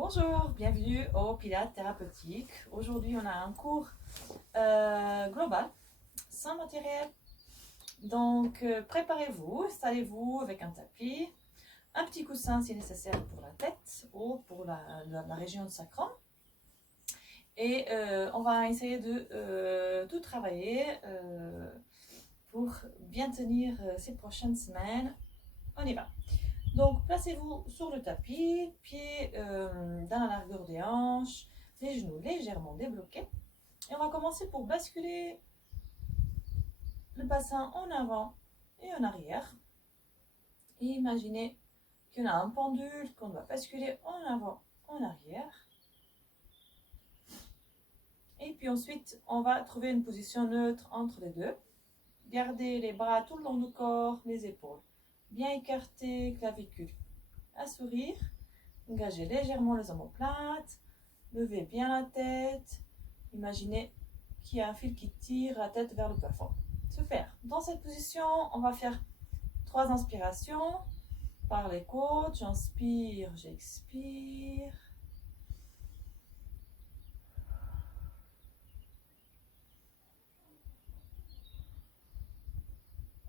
Bonjour, bienvenue au Pilates thérapeutique. Aujourd'hui, on a un cours global, sans matériel. Donc, préparez-vous, installez-vous avec un tapis, un petit coussin si nécessaire pour la tête ou pour la région du sacrum. Et on va essayer de tout travailler pour bien tenir ces prochaines semaines. On y va. Donc, placez-vous sur le tapis, pieds dans la largeur des hanches, les genoux légèrement débloqués. Et on va commencer pour basculer le bassin en avant et en arrière. Et imaginez qu'on a un pendule qu'on va basculer en avant, en arrière. Et puis ensuite, on va trouver une position neutre entre les deux. Gardez les bras tout le long du corps, les épaules bien écartées, clavicules à sourire. Engagez légèrement les omoplates, levez bien la tête, imaginez qu'il y a un fil qui tire la tête vers le plafond. Super. Dans cette position, on va faire 3 inspirations par les côtes. J'inspire, j'expire.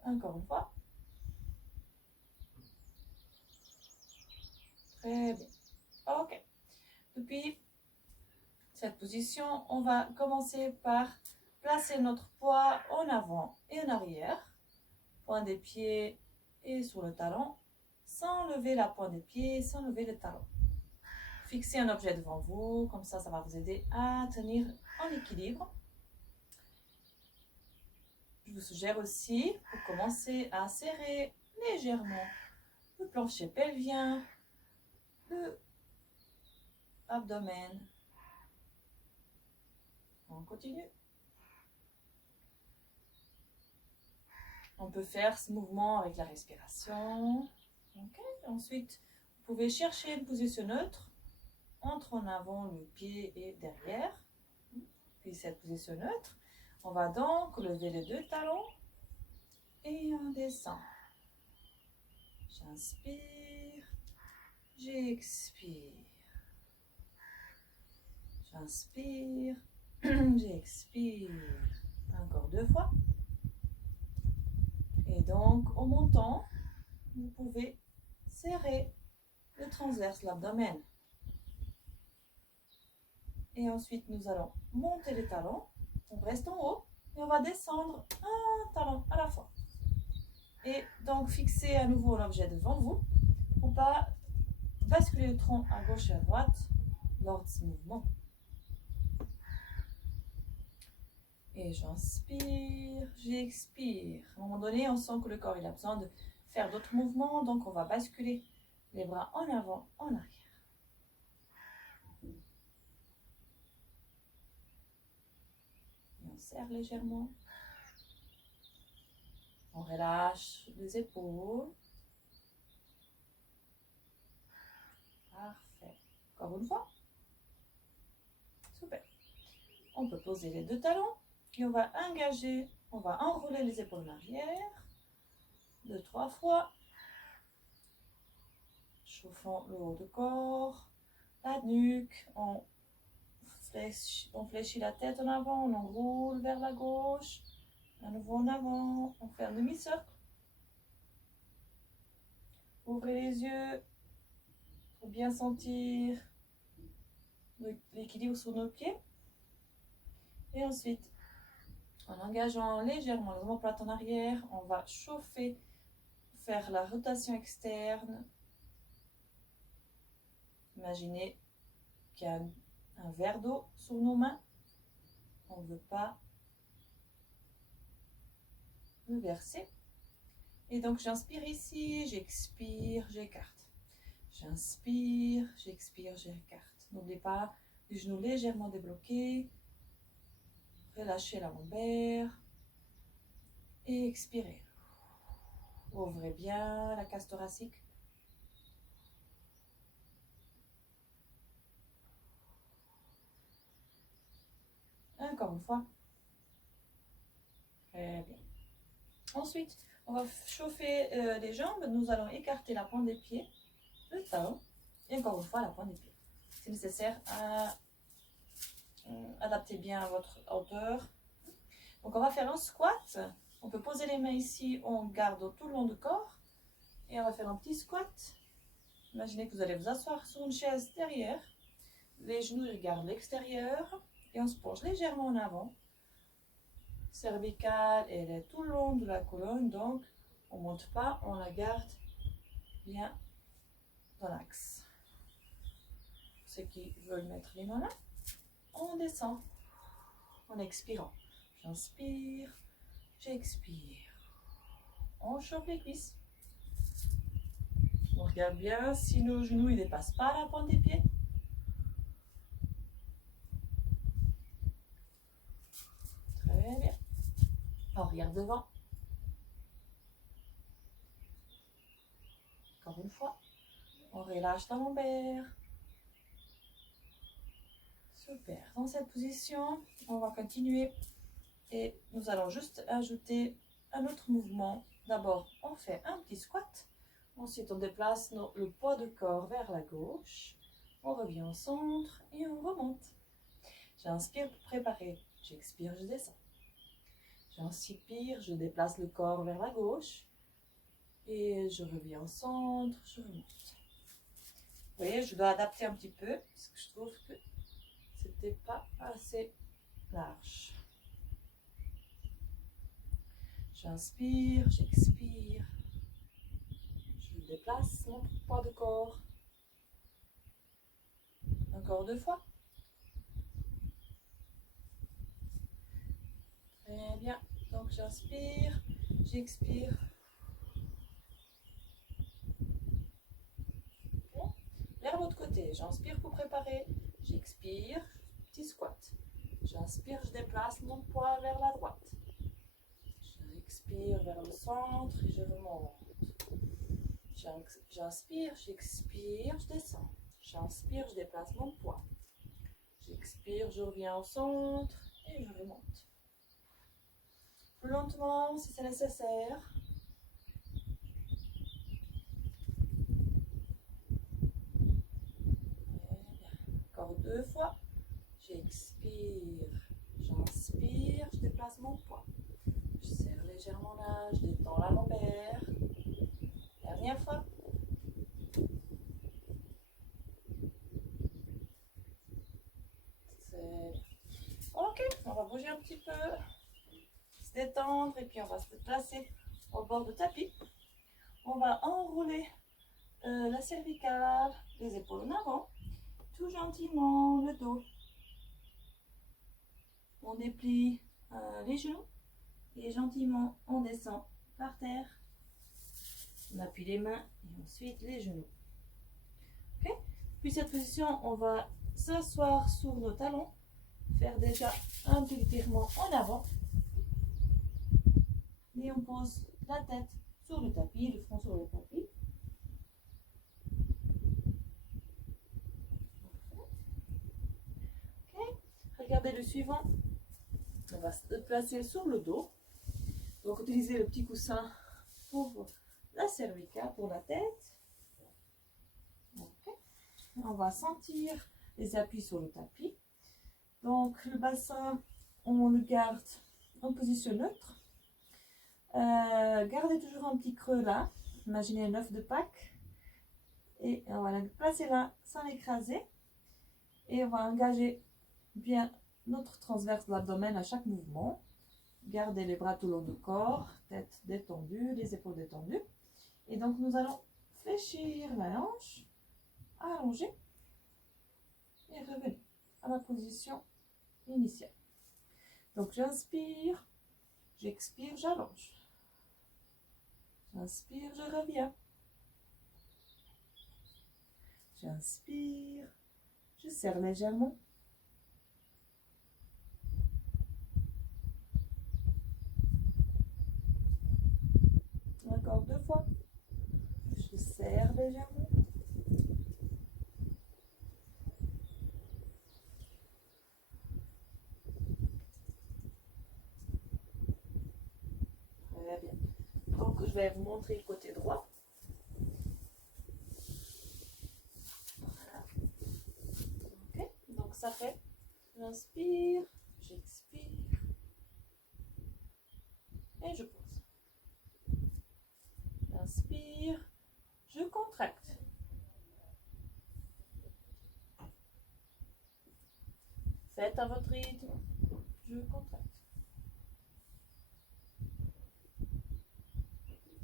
Encore une fois. Très bien. Ok. Depuis cette position, on va commencer par placer notre poids en avant et en arrière, point des pieds et sur le talon, sans lever la pointe des pieds, sans lever le talon. Fixez un objet devant vous, comme ça va vous aider à tenir en équilibre. Je vous suggère aussi, pour commencer, à serrer légèrement le plancher pelvien, le abdomen. On continue. On peut faire ce mouvement avec la respiration. Okay. Ensuite, vous pouvez chercher une position neutre entre en avant le pied et derrière. Puis cette position neutre. On va donc lever les 2 talons et on descend. J'inspire, j'expire. J'inspire, j'expire. Encore 2 fois. Et donc, en montant, vous pouvez serrer le transverse, l'abdomen. Et ensuite, nous allons monter les talons. On reste en haut et on va descendre un talon à la fois. Et donc, fixez à nouveau l'objet devant vous pour ne pas basculer le tronc à gauche et à droite lors de ce mouvement. Et j'inspire, j'expire. À un moment donné, on sent que le corps il a besoin de faire d'autres mouvements, donc on va basculer les bras en avant, en arrière. Et on serre légèrement. On relâche les épaules. Parfait. Encore une fois. Super. On peut poser les 2 talons et on va engager, on va enrouler les épaules en arrière. 2-3 fois. Chauffons le haut du corps, la nuque, on fléchit la tête en avant, on enroule vers la gauche, à nouveau en avant, on fait un demi-cercle. Ouvrez les yeux pour bien sentir l'équilibre sur nos pieds. Et ensuite, en engageant légèrement les omoplates en arrière, on va chauffer, faire la rotation externe. Imaginez qu'il y a un verre d'eau sur nos mains. On ne veut pas le verser. Et donc, j'inspire ici, j'expire, j'écarte. J'inspire, j'expire, j'écarte. N'oubliez pas les genoux légèrement débloqués. Relâchez la lombaire. Et expirez. Ouvrez bien la cage thoracique. Encore une fois. Très bien. Ensuite, on va chauffer les jambes. Nous allons écarter la pointe des pieds, le talon, et encore une fois la pointe des pieds. c'est nécessaire. Adaptez bien à votre hauteur. Donc on va faire un squat. On peut poser les mains ici, on garde tout le long du corps. Et on va faire un petit squat. Imaginez que vous allez vous asseoir sur une chaise derrière. Les genoux regardent l'extérieur. Et on se penche légèrement en avant. Cervicale, elle est tout le long de la colonne. Donc on ne monte pas, on la garde bien dans l'axe. Ceux qui veulent mettre les mains là, on descend en expirant. J'inspire, j'expire. On chauffe les cuisses. On regarde bien si nos genoux ne dépassent pas la pointe des pieds. Très bien. On regarde devant. Encore une fois. On relâche la lombaire. Super. Dans cette position, on va continuer et nous allons juste ajouter un autre mouvement. D'abord, on fait un petit squat. Ensuite, on déplace le poids de corps vers la gauche. On revient au centre et on remonte. J'inspire pour préparer. J'expire, je descends. J'inspire, je déplace le corps vers la gauche. Et je reviens au centre, je remonte. Vous voyez, je dois adapter un petit peu parce que je trouve que c'était pas assez large. J'inspire, j'expire. Je déplace mon poids de corps. Encore 2 fois. Très bien. Donc j'inspire, j'expire. Okay. Vers l'autre côté, j'inspire pour préparer. J'expire, petit squat. J'inspire, je déplace mon poids vers la droite. J'expire vers le centre et je remonte. J'inspire, j'expire, je descends. J'inspire, je déplace mon poids. J'expire, je reviens au centre et je remonte. Plus lentement si c'est nécessaire. Encore 2 fois. J'expire, j'inspire, je déplace mon poids. Je serre légèrement là, je détends la lombaire. Dernière fois. Ok, on va bouger un petit peu, se détendre et puis on va se déplacer au bord du tapis. On va enrouler la cervicale, les épaules en avant, tout gentiment le dos. On déplie les genoux et gentiment on descend par terre. On appuie les mains et ensuite les genoux. Ok. Puis cette position, on va s'asseoir sur nos talons, faire déjà un petit étirement en avant et on pose la tête sur le tapis, le front sur le tapis. Okay. Regardez le suivant. On va se placer sur le dos. Donc utilisez le petit coussin pour la cervicale, pour la tête. Okay. On va sentir les appuis sur le tapis. Donc le bassin, on le garde en position neutre. Gardez toujours un petit creux là. Imaginez un œuf de Pâques. Et on va le placer là sans l'écraser. Et on va engager bien notre transverse de l'abdomen à chaque mouvement. Gardez les bras tout le long du corps, tête détendue, les épaules détendues. Et donc nous allons fléchir la hanche, allonger et revenir à la position initiale. Donc j'inspire, j'expire, j'allonge. J'inspire, je reviens. J'inspire, je serre légèrement. Encore 2 fois. Je serre légèrement. Très bien. Donc je vais vous montrer le côté droit. Voilà. s'arrête. J'inspire, j'expire et je pose. J'inspire, je contracte. Faites à votre rythme, je contracte.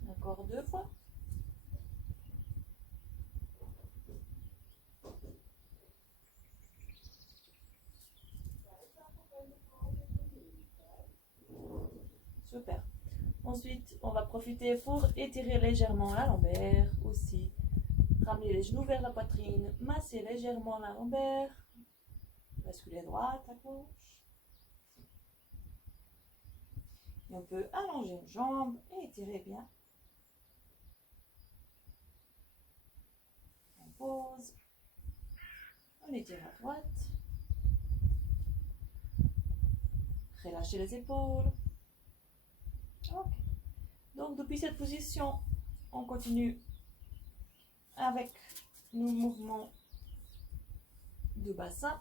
Encore 2 fois. Super. Ensuite, on va profiter pour étirer légèrement la lombaire aussi. Ramener les genoux vers la poitrine, masser légèrement la lombaire. Basculer droite à gauche. Et on peut allonger une jambe et étirer bien. On pose. On étire à droite. Relâchez les épaules. Ok. Donc depuis cette position, on continue avec nos mouvements de bassin.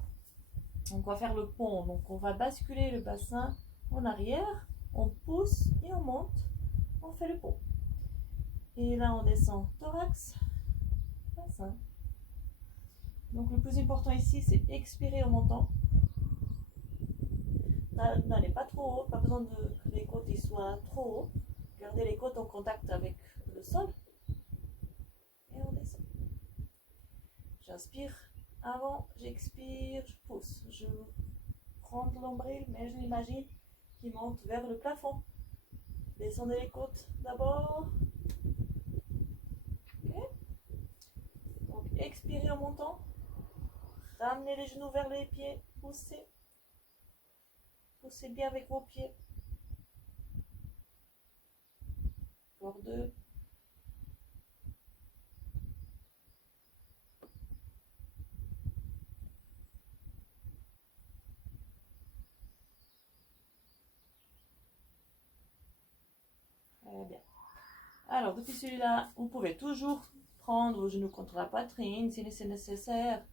Donc on va faire le pont. Donc on va basculer le bassin en arrière. On pousse et on monte. On fait le pont. Et là on descend thorax, bassin. Donc le plus important ici, c'est expirer en montant. N'allez pas trop haut, pas besoin que les côtes y soient trop haut. Gardez les côtes en contact avec le sol. Et on descend. J'inspire avant, j'expire, je pousse. Je prends de l'ombril, mais je l'imagine qui monte vers le plafond. Descendez les côtes d'abord. Okay. Donc expirez en montant. Ramenez les genoux vers les pieds, poussez. Poussez bien avec vos pieds. Encore 2. Très bien. Alors, depuis celui-là, vous pouvez toujours prendre vos genoux contre la poitrine si c'est nécessaire.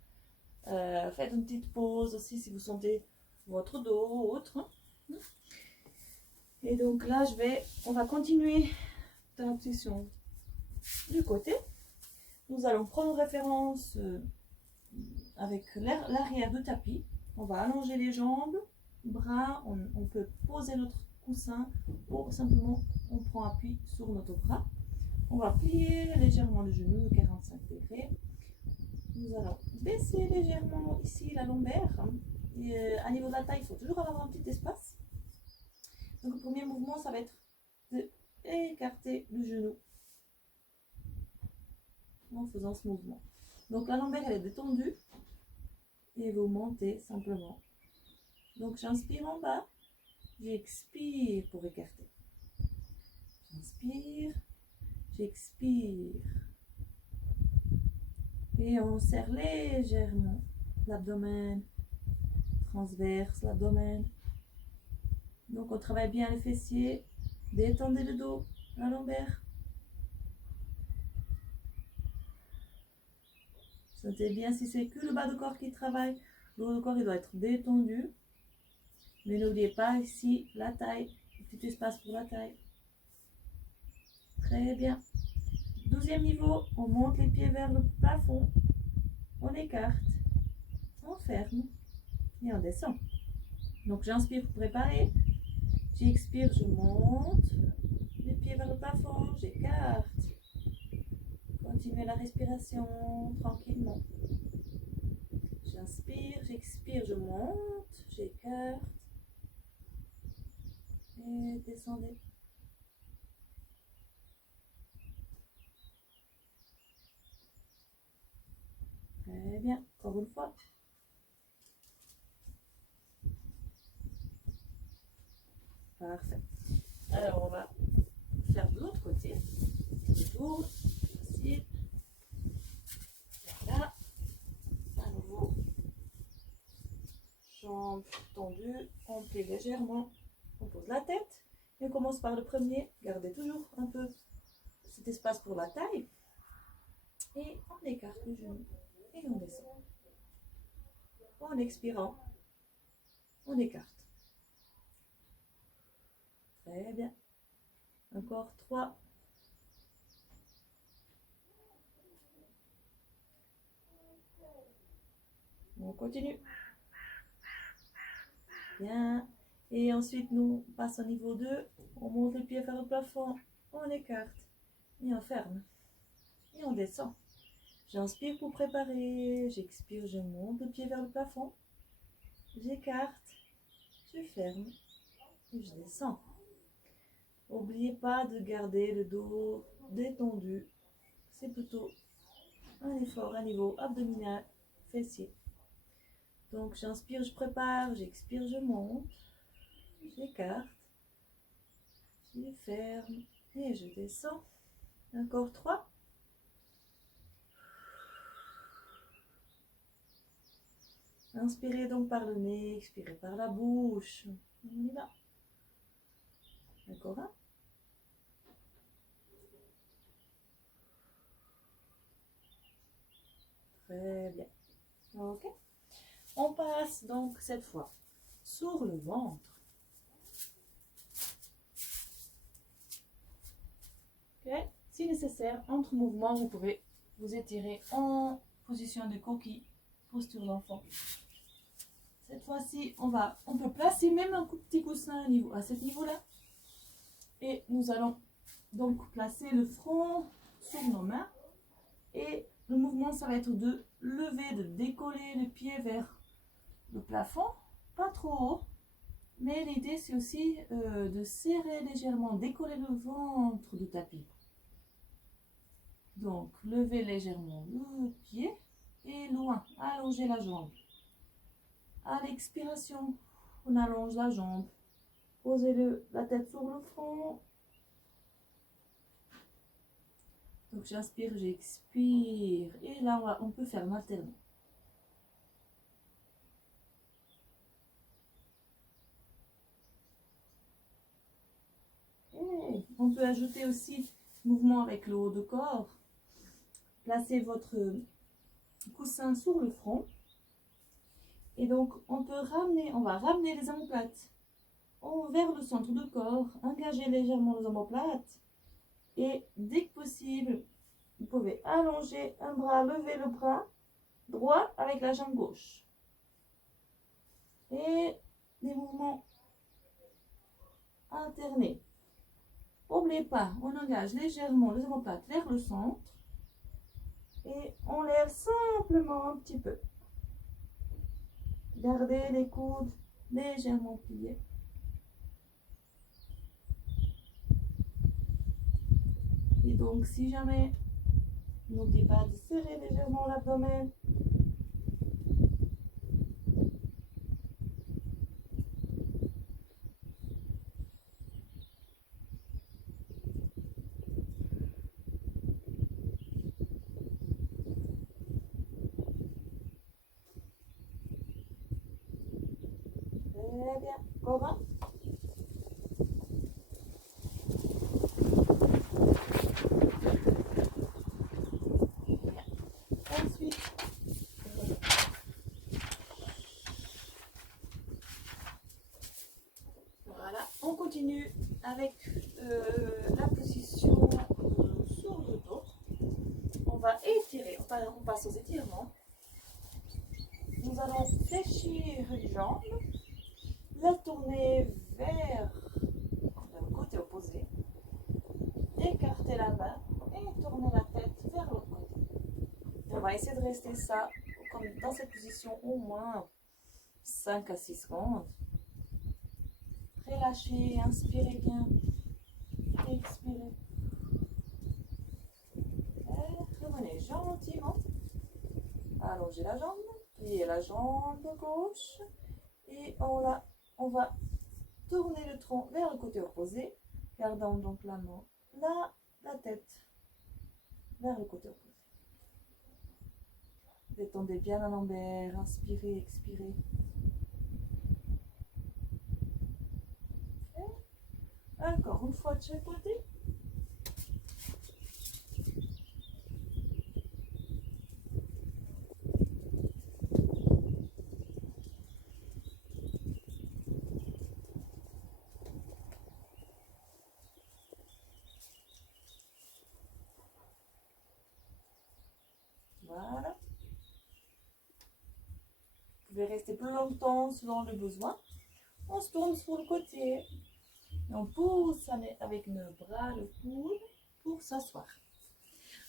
Faites une petite pause aussi si vous sentez votre dos ou autre. Et donc là, on va continuer dans la position du côté. Nous allons prendre référence avec l'arrière du tapis. On va allonger les jambes, bras. On peut poser notre coussin ou simplement on prend appui sur notre bras. On va plier légèrement le genou de 45 degrés. Nous allons baisser légèrement ici la lombaire. Et à niveau de la taille, il faut toujours avoir un petit espace. Donc le premier mouvement, ça va être d'écarter le genou en faisant ce mouvement. Donc la lombaire, elle est détendue et vous montez simplement. Donc j'inspire en bas, j'expire pour écarter. J'inspire, j'expire. Et on serre légèrement l'abdomen, transverse l'abdomen. Donc on travaille bien les fessiers, détendez le dos, la lombaire. Sentez bien si c'est que le bas du corps qui travaille, le haut du corps il doit être détendu. Mais n'oubliez pas ici la taille, petit espace pour la taille. Très bien. 12e niveau, on monte les pieds vers le plafond, on écarte, on ferme et on descend. Donc j'inspire pour préparer, j'expire, je monte, les pieds vers le plafond, j'écarte. Continuez la respiration tranquillement. J'inspire, j'expire, je monte, j'écarte et descendez. Très bien, encore une fois. Parfait. Alors on va faire de l'autre côté. Retour, facile. Voilà. À nouveau. Jambes tendues, on plie légèrement. On pose la tête. Et on commence par le premier. Gardez toujours un peu cet espace pour la taille. Et on écarte le genou. Et on descend. En expirant, on écarte. Très bien. Encore 3. On continue. Bien. Et ensuite, nous passons au niveau 2. On monte les pieds vers le plafond. On écarte. Et on ferme. Et on descend. J'inspire pour préparer. J'expire, je monte le pied vers le plafond. J'écarte. Je ferme. Et je descends. N'oubliez pas de garder le dos détendu. C'est plutôt un effort à niveau abdominal, fessier. Donc j'inspire, je prépare, j'expire, je monte, j'écarte, je ferme et je descends. Encore 3. Inspirez donc par le nez, expirez par la bouche. On y va. Encore 1. Très bien. Ok. On passe donc cette fois sur le ventre. Okay. Si nécessaire, entre mouvements, vous pouvez vous étirer en position de coquille, posture d'enfant. Cette fois-ci, on peut placer même un petit coussin à ce niveau-là. Et nous allons donc placer le front sur nos mains. Et le mouvement, ça va être de lever, de décoller les pieds vers le plafond. Pas trop haut. Mais l'idée, c'est aussi de serrer légèrement, décoller le ventre du tapis. Donc, levez légèrement le pied et loin, allongez la jambe. À l'expiration, on allonge la jambe. Posez la tête sur le front. Donc, j'inspire, j'expire. Et là, on peut faire l'alternance. On peut ajouter aussi mouvement avec le haut de corps. Placez votre coussin sur le front. Et donc, on va ramener les omoplates vers le centre du corps. Engagez légèrement les omoplates. Et dès que possible, vous pouvez allonger un bras, lever le bras droit avec la jambe gauche. Et des mouvements alternés. N'oubliez pas, on engage légèrement les omoplates vers le centre. Et on lève simplement un petit peu. Gardez les coudes légèrement pliés. Et donc, si jamais, n'oubliez pas de serrer légèrement l'abdomen. Très bien. Encore 1. Ensuite, voilà, on continue avec la position sur le dos. On va étirer, on passe aux étirements. Nous allons fléchir une jambe, la tourner vers le côté opposé, écarter la main et tourner la tête vers l'autre côté. Et on va essayer de rester ça comme dans cette position au moins 5 à 6 secondes. Relâchez, inspirez bien, expirez. Et revenez gentiment, allongez la jambe, pliez la jambe gauche et on va tourner le tronc vers le côté opposé, gardant donc la main là, la tête vers le côté opposé. Détendez bien la lombaire, inspirez, expirez. Et encore une fois de chaque côté. Voilà. Vous pouvez rester plus longtemps selon le besoin. On se tourne sur le côté. Et on pousse avec nos bras le coude pour s'asseoir.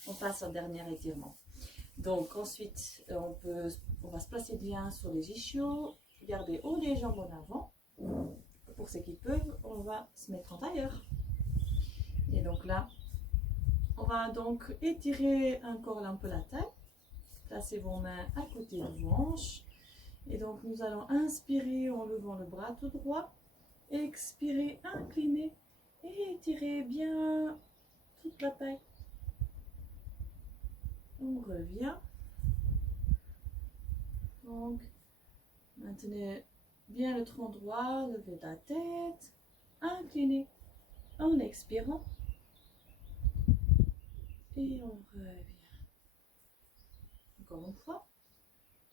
On passe au dernier étirement. Donc ensuite, on va se placer bien sur les ischios. Garder haut les jambes en avant. Pour ceux qui peuvent, on va se mettre en tailleur. Et donc là, on va donc étirer encore un peu la taille. Placez vos mains à côté de vos hanches. Et donc nous allons inspirer en levant le bras tout droit. Expirer, incliner et étirer bien toute la taille. On revient. Donc, maintenez bien le tronc droit, levez la tête, inclinez en expirant. Et on revient. Encore une fois.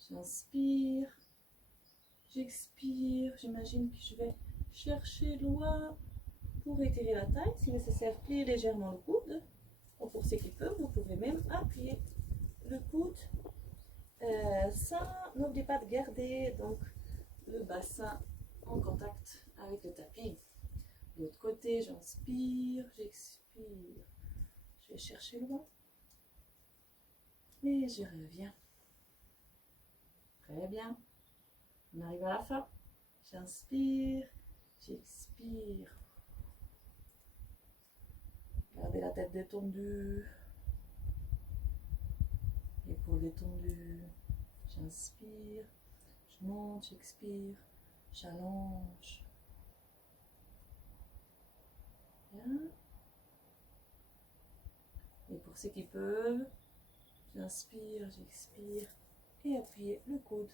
J'inspire. J'expire. J'imagine que je vais chercher loin pour étirer la taille. Si nécessaire, pliez légèrement le coude. Ou pour ceux qui peuvent, vous pouvez même appuyer le coude. N'oubliez pas de garder donc le bassin en contact avec le tapis. De l'autre côté, j'inspire, j'expire. Je vais chercher loin. Et je reviens. Très bien. On arrive à la fin. J'inspire, j'expire. Gardez la tête détendue. Épaules détendues. J'inspire, je monte, j'expire, j'allonge. Bien. Et pour ceux qui peuvent, j'inspire, j'expire et appuyez le coude.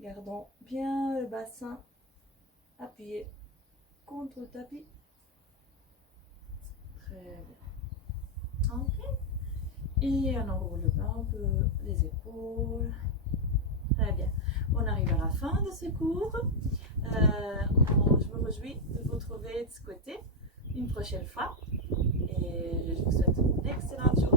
Gardons bien le bassin appuyé contre le tapis. Très bien. Ok. Et on enroule un peu les épaules. Très bien. On arrive à la fin de ce cours. Je me réjouis de vous retrouver de ce côté une prochaine fois. Et je vous souhaite une excellente journée.